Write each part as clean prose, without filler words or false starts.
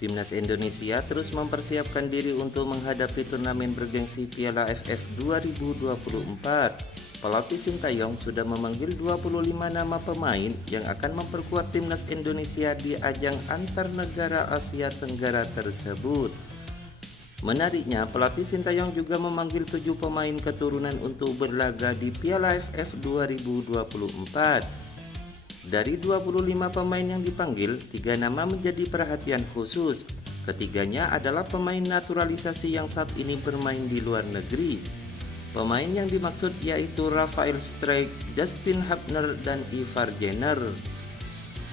Timnas Indonesia terus mempersiapkan diri untuk menghadapi turnamen bergengsi Piala AFF 2024. Pelatih Sintayong sudah memanggil 25 nama pemain yang akan memperkuat Timnas Indonesia di ajang antar negara Asia Tenggara tersebut. Menariknya, pelatih Sintayong juga memanggil 7 pemain keturunan untuk berlaga di Piala AFF 2024. Dari 25 pemain yang dipanggil, 3 nama menjadi perhatian khusus. Ketiganya adalah pemain naturalisasi yang saat ini bermain di luar negeri. Pemain yang dimaksud yaitu Rafael Struijk, Justin Hubner, dan Ivar Jenner.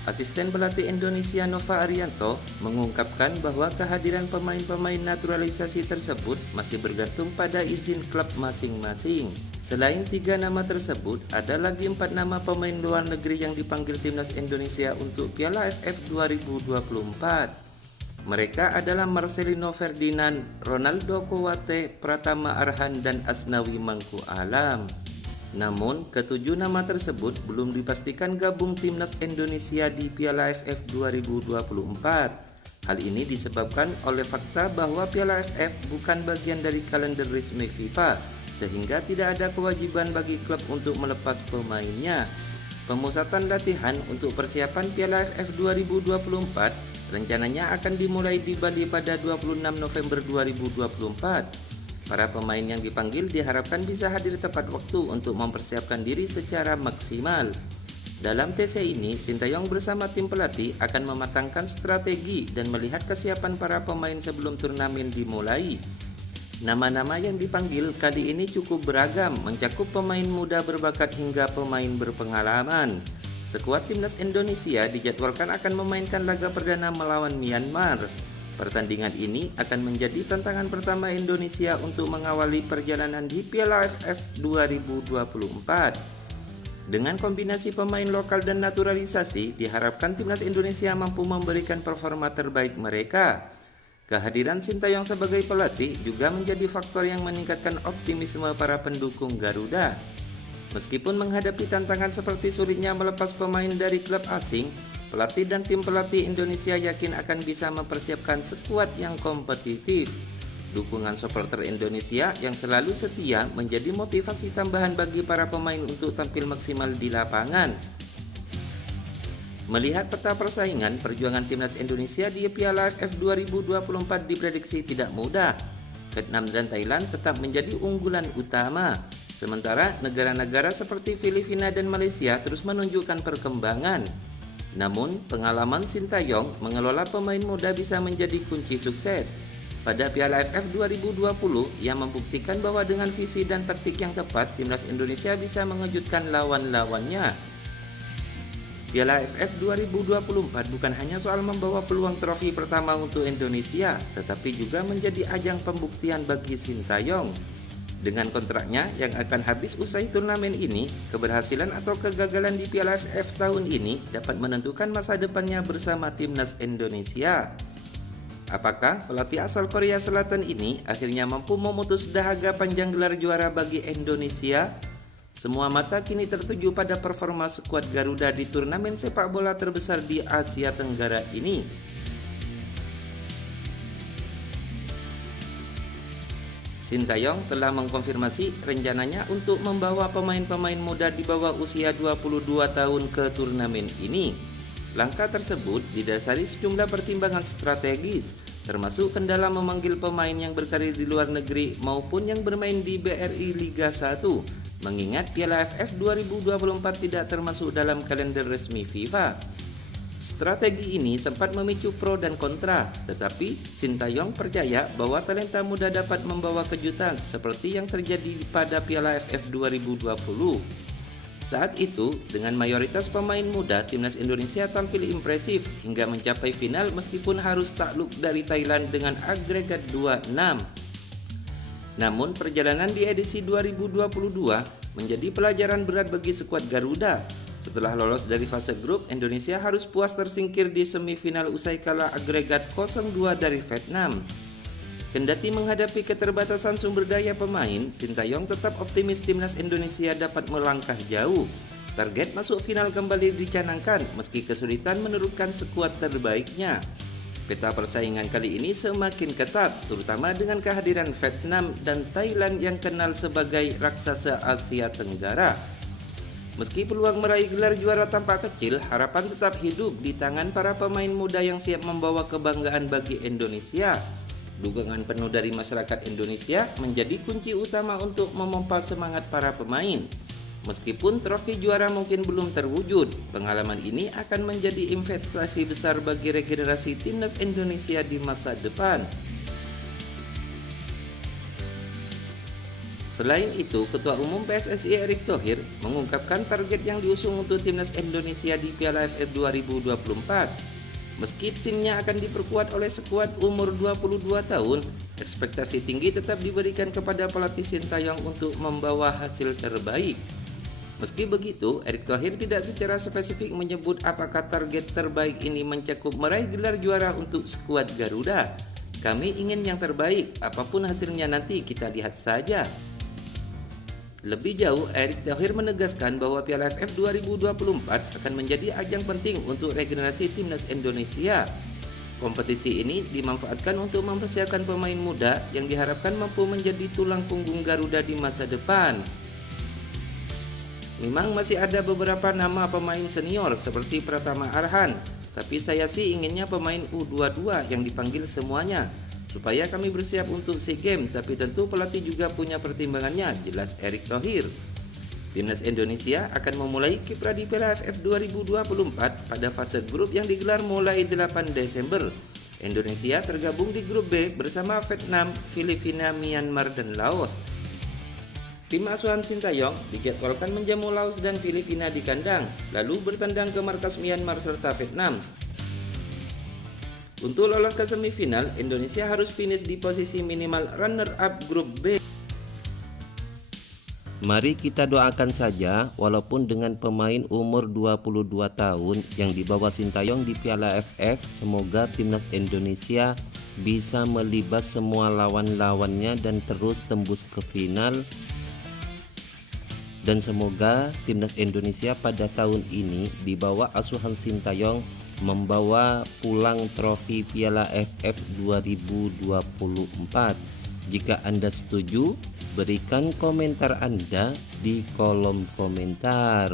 Asisten pelatih Indonesia Nova Arianto mengungkapkan bahwa kehadiran pemain-pemain naturalisasi tersebut masih bergantung pada izin klub masing-masing. Selain 3 nama tersebut, ada lagi 4 nama pemain luar negeri yang dipanggil Timnas Indonesia untuk Piala AFF 2024. Mereka adalah Marcelino Ferdinand, Ronaldo Koate, Pratama Arhan, dan Asnawi Mangku Alam. Namun, ketujuh nama tersebut belum dipastikan gabung Timnas Indonesia di Piala AFF 2024. Hal ini disebabkan oleh fakta bahwa Piala AFF bukan bagian dari kalender resmi FIFA, sehingga tidak ada kewajiban bagi klub untuk melepas pemainnya. Pemusatan latihan untuk persiapan Piala AFF 2024 rencananya akan dimulai di Bali pada 26 November 2024. Para pemain yang dipanggil diharapkan bisa hadir tepat waktu untuk mempersiapkan diri secara maksimal. Dalam TC ini, Sintayong bersama tim pelatih akan mematangkan strategi dan melihat kesiapan para pemain sebelum turnamen dimulai. Nama-nama yang dipanggil kali ini cukup beragam, mencakup pemain muda berbakat hingga pemain berpengalaman. Skuad Timnas Indonesia dijadwalkan akan memainkan laga perdana melawan Myanmar. Pertandingan ini akan menjadi tantangan pertama Indonesia untuk mengawali perjalanan di Piala AFF 2024. Dengan kombinasi pemain lokal dan naturalisasi, diharapkan Timnas Indonesia mampu memberikan performa terbaik mereka. Kehadiran Sintayong sebagai pelatih juga menjadi faktor yang meningkatkan optimisme para pendukung Garuda. Meskipun menghadapi tantangan seperti sulitnya melepas pemain dari klub asing, pelatih dan tim pelatih Indonesia yakin akan bisa mempersiapkan skuad yang kompetitif. Dukungan supporter Indonesia yang selalu setia menjadi motivasi tambahan bagi para pemain untuk tampil maksimal di lapangan. Melihat peta persaingan, perjuangan Timnas Indonesia di Piala AFF 2024 diprediksi tidak mudah. Vietnam dan Thailand tetap menjadi unggulan utama. Sementara negara-negara seperti Filipina dan Malaysia terus menunjukkan perkembangan. Namun, pengalaman Sintayong mengelola pemain muda bisa menjadi kunci sukses. Pada Piala AFF 2020, ia membuktikan bahwa dengan visi dan taktik yang tepat, Timnas Indonesia bisa mengejutkan lawan-lawannya. Piala AFF 2024 bukan hanya soal membawa peluang trofi pertama untuk Indonesia, tetapi juga menjadi ajang pembuktian bagi Sintayong. Dengan kontraknya yang akan habis usai turnamen ini, keberhasilan atau kegagalan di Piala AFF tahun ini dapat menentukan masa depannya bersama Timnas Indonesia. Apakah pelatih asal Korea Selatan ini akhirnya mampu memutus dahaga panjang gelar juara bagi Indonesia? Semua mata kini tertuju pada performa skuad Garuda di turnamen sepak bola terbesar di Asia Tenggara ini. Sintayong telah mengkonfirmasi rencananya untuk membawa pemain-pemain muda di bawah usia 22 tahun ke turnamen ini. Langkah tersebut didasari sejumlah pertimbangan strategis, termasuk kendala memanggil pemain yang berkarir di luar negeri maupun yang bermain di BRI Liga 1. Mengingat Piala AFF 2024 tidak termasuk dalam kalender resmi FIFA. Strategi ini sempat memicu pro dan kontra, tetapi Sintayong percaya bahwa talenta muda dapat membawa kejutan seperti yang terjadi pada Piala AFF 2020. Saat itu, dengan mayoritas pemain muda, Timnas Indonesia tampil impresif hingga mencapai final meskipun harus takluk dari Thailand dengan agregat 2-6. Namun perjalanan di edisi 2022 menjadi pelajaran berat bagi skuad Garuda. Setelah lolos dari fase grup, Indonesia harus puas tersingkir di semifinal usai kalah agregat 0-2 dari Vietnam. Kendati menghadapi keterbatasan sumber daya pemain, Sintayong tetap optimis Timnas Indonesia dapat melangkah jauh. Target masuk final kembali dicanangkan meski kesulitan menurunkan skuad terbaiknya. Peta persaingan kali ini semakin ketat, terutama dengan kehadiran Vietnam dan Thailand yang kenal sebagai raksasa Asia Tenggara. Meski peluang meraih gelar juara tampak kecil, harapan tetap hidup di tangan para pemain muda yang siap membawa kebanggaan bagi Indonesia. Dukungan penuh dari masyarakat Indonesia menjadi kunci utama untuk memompa semangat para pemain. Meskipun trofi juara mungkin belum terwujud, pengalaman ini akan menjadi investasi besar bagi regenerasi timnas Indonesia di masa depan. Selain itu, Ketua Umum PSSI Erick Thohir mengungkapkan target yang diusung untuk timnas Indonesia di Piala AFF 2024. Meski timnya akan diperkuat oleh skuad umur 22 tahun, ekspektasi tinggi tetap diberikan kepada pelatih Sintayong untuk membawa hasil terbaik. Meski begitu, Erick Thohir tidak secara spesifik menyebut apakah target terbaik ini mencakup meraih gelar juara untuk skuad Garuda. Kami ingin yang terbaik, apapun hasilnya nanti kita lihat saja. Lebih jauh, Erick Thohir menegaskan bahwa Piala AFF 2024 akan menjadi ajang penting untuk regenerasi timnas Indonesia. Kompetisi ini dimanfaatkan untuk mempersiapkan pemain muda yang diharapkan mampu menjadi tulang punggung Garuda di masa depan. Memang masih ada beberapa nama pemain senior seperti Pratama Arhan, tapi saya sih inginnya pemain U22 yang dipanggil semuanya, supaya kami bersiap untuk SEA Games, tapi tentu pelatih juga punya pertimbangannya, jelas Erick Thohir. Timnas Indonesia akan memulai kiprah di Piala AFF 2024 pada fase grup yang digelar mulai 8 Desember. Indonesia tergabung di grup B bersama Vietnam, Filipina, Myanmar, dan Laos. Tim asuhan Sintayong dijadwalkan menjamu Laos dan Filipina di kandang, lalu bertandang ke markas Myanmar serta Vietnam. Untuk lolos ke semifinal, Indonesia harus finish di posisi minimal runner-up grup B. Mari kita doakan saja, walaupun dengan pemain umur 22 tahun yang dibawa Sintayong di Piala AFF, semoga timnas Indonesia bisa melibas semua lawan-lawannya dan terus tembus ke final. Dan semoga timnas Indonesia pada tahun ini di bawah asuhan Sintayong membawa pulang trofi Piala AFF 2024. Jika Anda setuju, berikan komentar Anda di kolom komentar.